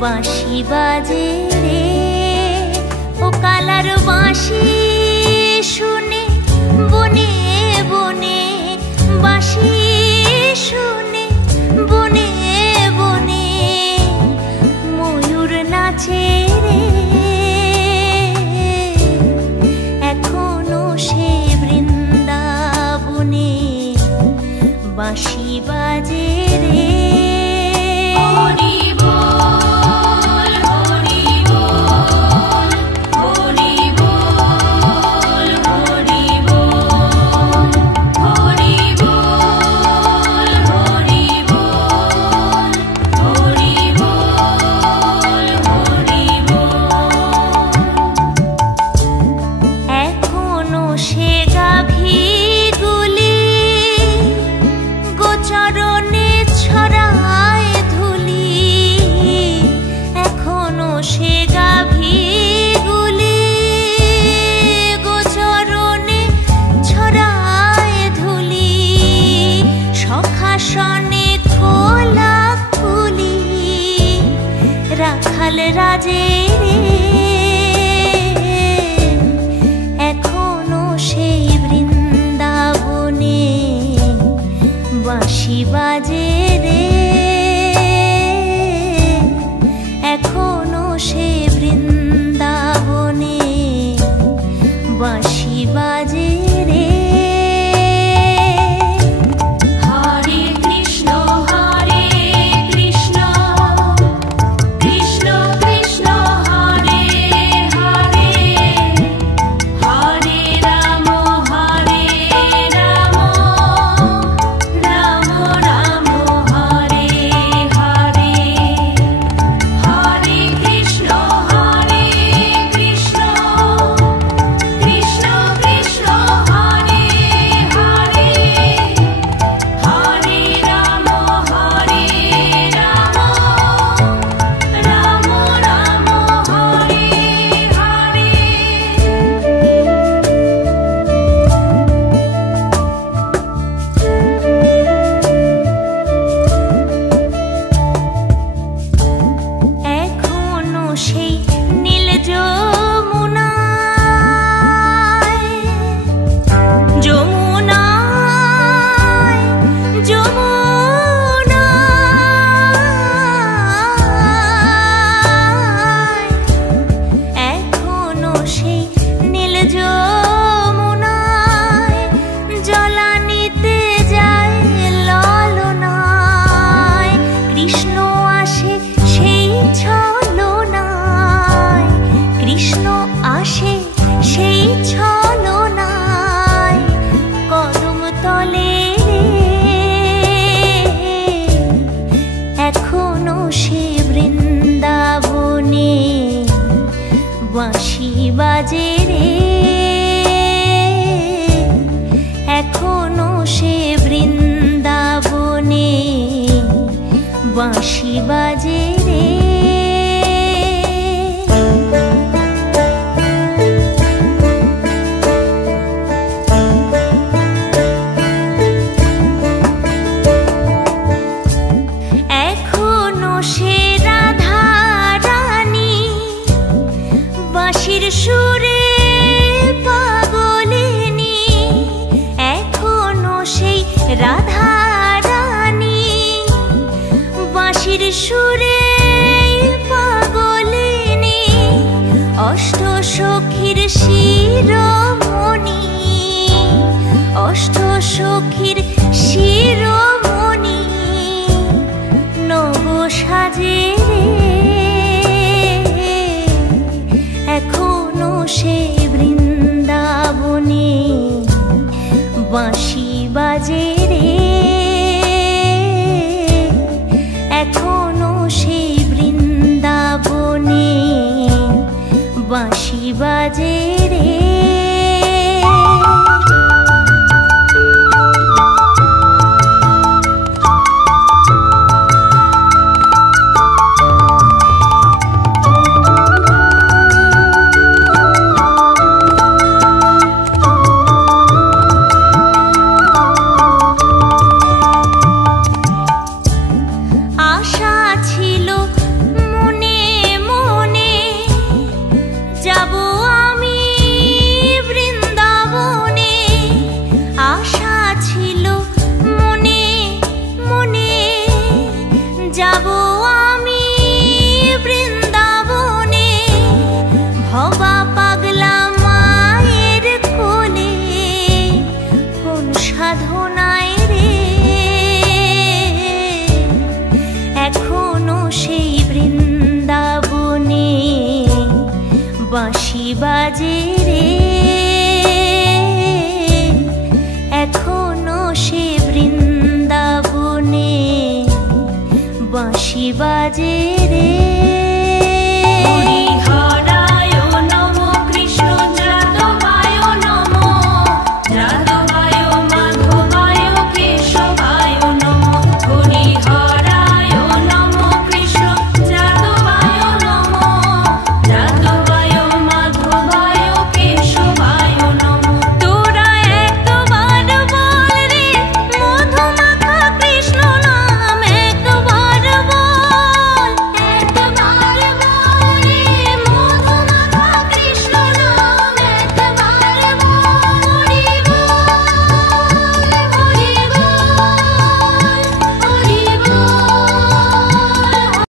বাঁশি বাজে রে ও কালার বাঁশি শুনে বনে বনে বাঁশি শুনে বনে বনে ময়ূর নাচে রে এখনো সে বৃন্দাবনে বাঁশি বাজে রে রাখাল রাজে রে এখনো সেই বৃন্দাবনে বাঁশি বাজে রে এখনো সে বৃন্দাবনে বাঁশি বাজে রে বাঁশি বাজে রে এখনো সে বৃন্দাবনে বাঁশি বাজে রে এখনো সে রাধা রানী বাঁশির সুরে পাগলিনী এখনো সেই রাধা রানী বাঁশির সুরে পাগলিনী অষ্ট সখীর শিরোমণি অষ্ট সখীর শিরোমণি নব সাজে এখনো সে বৃন্দাবনে বাঁশি বাজে রে এখনো সে বৃন্দাবনে বাঁশি বাজে রে বাজে রে, এখনো সে বৃন্দাবনে বাঁশি বাজে।